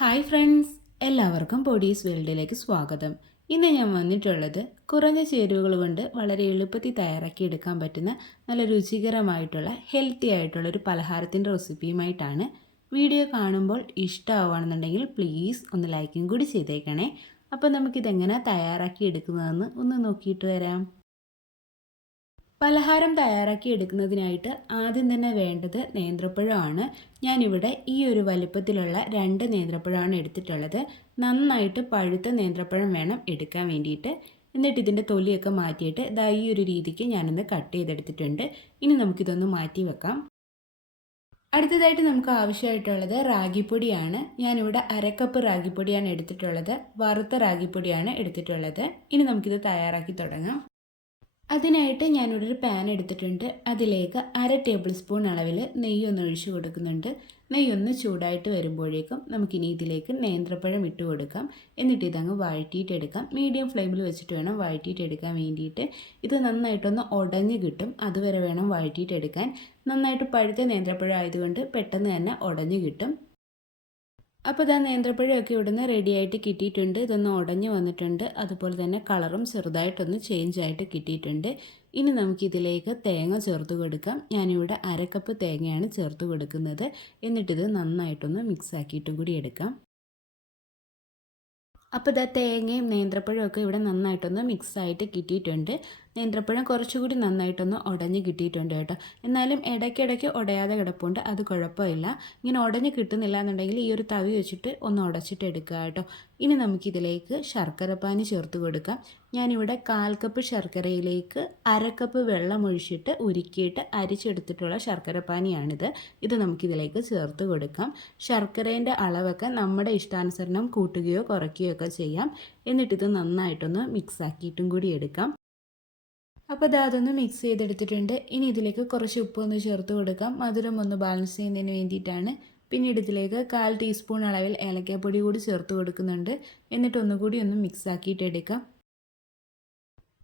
Hi friends എല്ലാവർക്കും പൊടീസ് വേൾഡിലേക്ക് സ്വാഗതം. ഇന്ന് ഞാൻ വന്നിട്ടുള്ളത് കുറഞ്ഞ ചേരുവകൾ കൊണ്ട് വളരെ എളുപ്പത്തിൽ തയ്യാറാക്കി എടുക്കാൻ പറ്റുന്ന നല്ല രുചികരമായിട്ടുള്ള ഹെൽത്തി ആയിട്ടുള്ള ഒരു പലഹാരത്തിന്റെ റെസിപ്പിയുമായിട്ടാണ് വീഡിയോ കാണുമ്പോൾ ഇഷ്ടമാവുകയാണെന്നുണ്ടെങ്കിൽ പ്ലീസ് ഒന്ന് ലൈക്കും കൂടി ചെയ്തേക്കണേ. അപ്പോൾ നമുക്കിതെങ്ങനെ തയ്യാറാക്കി എടുക്കുന്നതെന്ന് ഒന്ന് നോക്കിയിട്ട് വരാം. പലഹാരം തയ്യാറാക്കി എടുക്കുന്നതിനായിട്ട് ആദ്യം തന്നെ വേണ്ടത് നേന്ത്രപ്പഴമാണ്. ഞാനിവിടെ ഈ ഒരു വലിപ്പത്തിലുള്ള രണ്ട് നേന്ത്രപ്പഴമാണ് എടുത്തിട്ടുള്ളത്. നന്നായിട്ട് പഴുത്ത നേന്ത്രപ്പഴം വേണം എടുക്കാൻ വേണ്ടിയിട്ട്. എന്നിട്ട് ഇതിന്റെ തൊലിയൊക്കെ മാറ്റിയിട്ട് ഇതാ ഈ ഒരു രീതിക്ക് ഞാനൊന്ന് കട്ട് ചെയ്തെടുത്തിട്ടുണ്ട്. ഇനി നമുക്കിതൊന്ന് മാറ്റി വെക്കാം. അടുത്തതായിട്ട് നമുക്ക് ആവശ്യമായിട്ടുള്ളത് റാഗിപ്പൊടിയാണ്. ഞാനിവിടെ അരക്കപ്പ് റാഗിപ്പൊടിയാണ് എടുത്തിട്ടുള്ളത്. വറുത്ത റാഗിപ്പൊടിയാണ് എടുത്തിട്ടുള്ളത്. ഇനി നമുക്കിത് തയ്യാറാക്കി തുടങ്ങാം. അതിനായിട്ട് ഞാനിവിടെ ഒരു പാൻ എടുത്തിട്ടുണ്ട്. അതിലേക്ക് അര ടേബിൾ സ്പൂൺ അളവിൽ നെയ്യൊന്ന് ഒഴിച്ചു കൊടുക്കുന്നുണ്ട്. നെയ്യൊന്ന് ചൂടായിട്ട് വരുമ്പോഴേക്കും നമുക്കിനി ഇതിലേക്ക് നേന്ത്രപ്പഴം ഇട്ട് കൊടുക്കാം. എന്നിട്ട് ഇതങ്ങ് വഴറ്റിയിട്ടെടുക്കാം മീഡിയം ഫ്ലെയിമിൽ വെച്ചിട്ട് വേണം വഴറ്റിയിട്ടെടുക്കാൻ വേണ്ടിയിട്ട്. ഇത് നന്നായിട്ടൊന്ന് ഉടഞ്ഞ് കിട്ടും. അതുവരെ വേണം വഴറ്റിയിട്ടെടുക്കാൻ നന്നായിട്ട് പഴുത്ത നേന്ത്രപ്പഴം ആയതുകൊണ്ട് പെട്ടെന്ന് തന്നെ ഉടഞ്ഞ് കിട്ടും. അപ്പോൾ ഇതാ നേന്ത്രപ്പഴമൊക്കെ ഇവിടുന്ന് റെഡിയായിട്ട് കിട്ടിയിട്ടുണ്ട്. ഇതൊന്ന് ഉടഞ്ഞു വന്നിട്ടുണ്ട്. അതുപോലെ തന്നെ കളറും ചെറുതായിട്ടൊന്ന് ചേഞ്ച് ആയിട്ട് കിട്ടിയിട്ടുണ്ട്. ഇനി നമുക്കിതിലേക്ക് തേങ്ങ ചേർത്ത് കൊടുക്കാം. ഞാനിവിടെ അരക്കപ്പ് തേങ്ങയാണ് ചേർത്ത് കൊടുക്കുന്നത്. എന്നിട്ടിത് നന്നായിട്ടൊന്ന് മിക്സ് ആക്കിയിട്ടും കൂടി എടുക്കാം. അപ്പോൾ ഇതാ തേങ്ങയും നേന്ത്രപ്പഴമൊക്കെ ഇവിടെ നന്നായിട്ടൊന്ന് മിക്സായിട്ട് കിട്ടിയിട്ടുണ്ട്. നേന്ത്രപ്പഴം കുറച്ചുകൂടി നന്നായിട്ടൊന്ന് ഉടഞ്ഞ് കിട്ടിയിട്ടുണ്ട് കേട്ടോ. എന്നാലും ഇടയ്ക്കിടയ്ക്ക് ഉടയാതെ കിടപ്പുണ്ട്. അത് കുഴപ്പമില്ല. ഇങ്ങനെ ഉടഞ്ഞ് കിട്ടുന്നില്ല എന്നുണ്ടെങ്കിൽ ഈ ഒരു തവി വെച്ചിട്ട് ഒന്ന് ഉടച്ചിട്ട് എടുക്കുക കേട്ടോ. ഇനി നമുക്കിതിലേക്ക് ശർക്കരപ്പാനി ചേർത്ത് കൊടുക്കാം. ഞാനിവിടെ കാൽ കപ്പ് ശർക്കരയിലേക്ക് അരക്കപ്പ് വെള്ളം ഒഴിച്ചിട്ട് ഉരുക്കിയിട്ട് അരിച്ചെടുത്തിട്ടുള്ള ശർക്കരപ്പാനിയാണിത് ഇത് നമുക്കിതിലേക്ക് ചേർത്ത് കൊടുക്കാം. ശർക്കരേന്റെ അളവൊക്കെ നമ്മുടെ ഇഷ്ടാനുസരണം കൂട്ടുകയോ കുറയ്ക്കുകയോ ഒക്കെ ചെയ്യാം. എന്നിട്ടിത് നന്നായിട്ടൊന്ന് മിക്സാക്കിയിട്ടും കൂടി എടുക്കാം. അപ്പോൾ ഇത് അതൊന്ന് മിക്സ് ചെയ്തെടുത്തിട്ടുണ്ട്. ഇനി ഇതിലേക്ക് കുറച്ച് ഉപ്പൊന്ന് ചേർത്ത് കൊടുക്കാം. മധുരം ഒന്ന് ബാലൻസ് ചെയ്യുന്നതിന് വേണ്ടിയിട്ടാണ്. പിന്നീട് ഇതിലേക്ക് കാൽ ടീസ്പൂൺ അളവിൽ ഏലക്കാപ്പൊടി കൂടി ചേർത്ത് കൊടുക്കുന്നുണ്ട്. എന്നിട്ട് ഒന്നുകൂടി ഒന്ന് മിക്സ് ആക്കിയിട്ട് എടുക്കാം.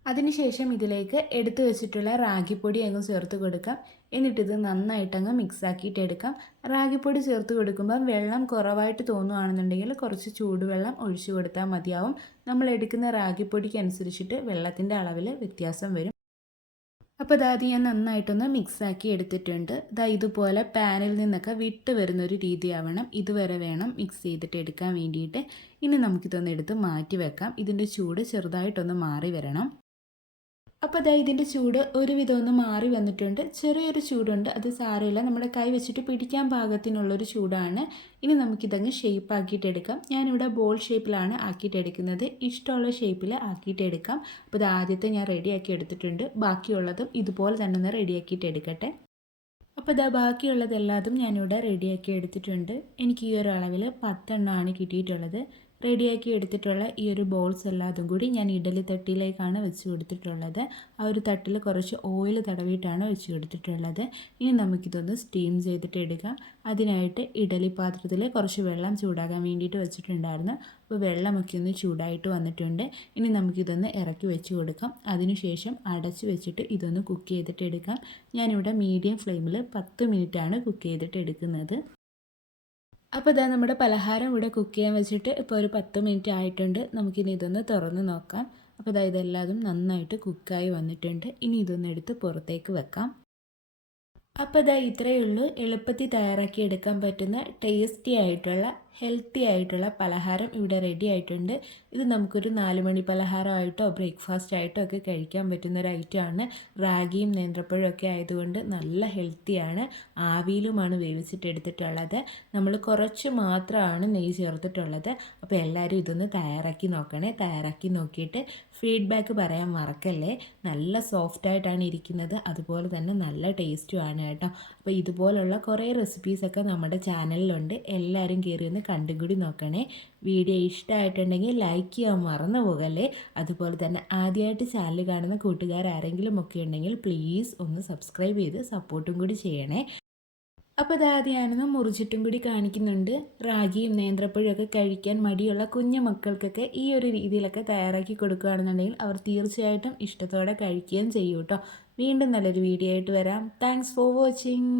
അതിനുശേഷം ഇതിലേക്ക് എടുത്തു വെച്ചിട്ടുള്ള റാഗിപ്പൊടി അങ്ങ് ചേർത്ത് കൊടുക്കാം. എന്നിട്ടിത് നന്നായിട്ടങ്ങ് മിക്സ് ആക്കിയിട്ട് എടുക്കാം. റാഗിപ്പൊടി ചേർത്ത് കൊടുക്കുമ്പോൾ വെള്ളം കുറവായിട്ട് തോന്നുകയാണെന്നുണ്ടെങ്കിൽ കുറച്ച് ചൂടുവെള്ളം ഒഴിച്ചു കൊടുത്താൽ മതിയാവും. നമ്മൾ എടുക്കുന്ന റാഗിപ്പൊടിക്ക് അനുസരിച്ചിട്ട് വെള്ളത്തിന്റെ അളവിൽ വ്യത്യാസം വരും. അപ്പോൾ ഇതാ ഞാൻ നന്നായിട്ടൊന്ന് മിക്സാക്കി എടുത്തിട്ടുണ്ട്. ഇതാ ഇതുപോലെ പാനിൽ നിന്നൊക്കെ വിട്ട് വരുന്നൊരു രീതിയാവണം. ഇതുവരെ വേണം മിക്സ് ചെയ്തിട്ട് എടുക്കാൻ വേണ്ടിയിട്ട്. ഇനി നമുക്കിതൊന്ന് എടുത്ത് മാറ്റി വെക്കാം. ഇതിന്റെ ചൂട് ചെറുതായിട്ടൊന്ന് മാറി വരണം. അപ്പോൾ അതായത് ഇതിന്റെ ചൂട് ഒരുവിധം ഒന്ന് മാറി വന്നിട്ടുണ്ട്. ചെറിയൊരു ചൂടുണ്ട്. അത് സാരമില്ല. നമ്മുടെ കൈ വെച്ചിട്ട് പിടിക്കാൻ പാകത്തിനുള്ളൊരു ചൂടാണ്. ഇനി നമുക്കിതങ്ങ് ഷേപ്പ് ആക്കിയിട്ടെടുക്കാം ഞാനിവിടെ ബോൾ ഷേപ്പിലാണ് ആക്കിയിട്ടെടുക്കുന്നത് ഇഷ്ടമുള്ള ഷേപ്പിൽ ആക്കിയിട്ടെടുക്കാം അപ്പോൾ ഇത് ആദ്യത്തെ ഞാൻ റെഡിയാക്കി എടുത്തിട്ടുണ്ട്. ബാക്കിയുള്ളതും ഇതുപോലെ തന്നെ ഒന്ന് റെഡിയാക്കിയിട്ട് എടുക്കട്ടെ. അപ്പോൾ ഇതാ ബാക്കിയുള്ളതെല്ലാതും ഞാനിവിടെ റെഡിയാക്കി എടുത്തിട്ടുണ്ട്. എനിക്ക് ഈ ഒരു അളവിൽ പത്തെണ്ണമാണ് കിട്ടിയിട്ടുള്ളത്. റെഡിയാക്കി എടുത്തിട്ടുള്ള ഈ ഒരു ബോൾസ് എല്ലാതും കൂടി ഞാൻ ഇഡലി തട്ടിയിലേക്കാണ് വെച്ച് കൊടുത്തിട്ടുള്ളത്. ആ ഒരു തട്ടിൽ കുറച്ച് ഓയിൽ തടവിയിട്ടാണ് വെച്ച് കൊടുത്തിട്ടുള്ളത്. ഇനി നമുക്കിതൊന്ന് സ്റ്റീം ചെയ്തിട്ട് എടുക്കാം അതിനായിട്ട് ഇഡലി പാത്രത്തിൽ കുറച്ച് വെള്ളം ചൂടാകാൻ വേണ്ടിയിട്ട് വെച്ചിട്ടുണ്ടായിരുന്നു. അപ്പോൾ വെള്ളമൊക്കെ ഒന്ന് ചൂടായിട്ട് വന്നിട്ടുണ്ട്. ഇനി നമുക്കിതൊന്ന് ഇറക്കി വെച്ച് കൊടുക്കാം. അതിനുശേഷം അടച്ച് വെച്ചിട്ട് ഇതൊന്ന് കുക്ക് ചെയ്തിട്ട് എടുക്കാം. ഞാനിവിടെ മീഡിയം ഫ്ലെയിമിൽ പത്ത് മിനിറ്റാണ് കുക്ക് ചെയ്തിട്ട് എടുക്കുന്നത്. അപ്പോൾ ഇതാ നമ്മുടെ പലഹാരം ഇവിടെ കുക്ക് ചെയ്യാൻ വെച്ചിട്ട് ഇപ്പോൾ ഒരു പത്ത് മിനിറ്റ് ആയിട്ടുണ്ട്. നമുക്കിനി ഇതൊന്ന് തുറന്ന് നോക്കാം. അപ്പോൾ ഇതാ ഇതെല്ലാതും നന്നായിട്ട് കുക്കായി വന്നിട്ടുണ്ട്. ഇനി ഇതൊന്ന് എടുത്ത് പുറത്തേക്ക് വെക്കാം. അപ്പോൾ ഇതാ ഇത്രയേ ഉള്ളൂ. എളുപ്പത്തിൽ തയ്യാറാക്കി എടുക്കാൻ പറ്റുന്ന ടേസ്റ്റി ആയിട്ടുള്ള ഹെൽത്തി ആയിട്ടുള്ള പലഹാരം ഇവിടെ റെഡി ആയിട്ടുണ്ട്. ഇത് നമുക്കൊരു നാല് മണി പലഹാരമായിട്ടോ ബ്രേക്ക്ഫാസ്റ്റ് ആയിട്ടോ ഒക്കെ കഴിക്കാൻ പറ്റുന്ന ഒരു ഐറ്റമാണ് റാഗിയും നേന്ത്രപ്പഴം ഒക്കെ ആയതുകൊണ്ട് നല്ല ഹെൽത്തിയാണ് ആവിയിലുമാണ് വേവിച്ചിട്ടെടുത്തിട്ടുള്ളത് നമ്മൾ കുറച്ച് മാത്രമാണ് നെയ്യ് ചേർത്തിട്ടുള്ളത്. അപ്പോൾ എല്ലാവരും ഇതൊന്ന് തയ്യാറാക്കി നോക്കണേ. തയ്യാറാക്കി നോക്കിയിട്ട് ഫീഡ്ബാക്ക് പറയാൻ മറക്കല്ലേ. നല്ല സോഫ്റ്റായിട്ടാണ് ഇരിക്കുന്നത്. അതുപോലെ തന്നെ നല്ല ടേസ്റ്റുമാണ് കേട്ടോ. അപ്പോൾ ഇതുപോലുള്ള കുറേ റെസിപ്പീസൊക്കെ നമ്മുടെ ചാനലിലുണ്ട്. എല്ലാവരും കയറി ഒന്ന് കണ്ടും കൂടി നോക്കണേ. വീഡിയോ ഇഷ്ടമായിട്ടുണ്ടെങ്കിൽ ലൈക്ക് ചെയ്യാൻ മറന്നു പോകല്ലേ. അതുപോലെ തന്നെ ആദ്യമായിട്ട് ചാനൽ കാണുന്ന കൂട്ടുകാർ ആരെങ്കിലും ഒക്കെ ഉണ്ടെങ്കിൽ പ്ലീസ് ഒന്ന് സബ്സ്ക്രൈബ് ചെയ്ത് സപ്പോർട്ടും കൂടി ചെയ്യണേ. അപ്പോൾ ദാദിയാണെന്ന് മുറിച്ചിട്ടും കൂടി കാണിക്കുന്നുണ്ട്. റാഗിയും നേന്ത്രപ്പഴമൊക്കെ കഴിക്കാൻ മടിയുള്ള കുഞ്ഞു മക്കൾക്കൊക്കെ ഈ ഒരു രീതിയിലൊക്കെ തയ്യാറാക്കി കൊടുക്കുകയാണെന്നുണ്ടെങ്കിൽ അവർ തീർച്ചയായിട്ടും ഇഷ്ടത്തോടെ കഴിക്കുകയും ചെയ്യും കേട്ടോ. വീണ്ടും നല്ലൊരു വീഡിയോ ആയിട്ട് വരാം. Thanks for watching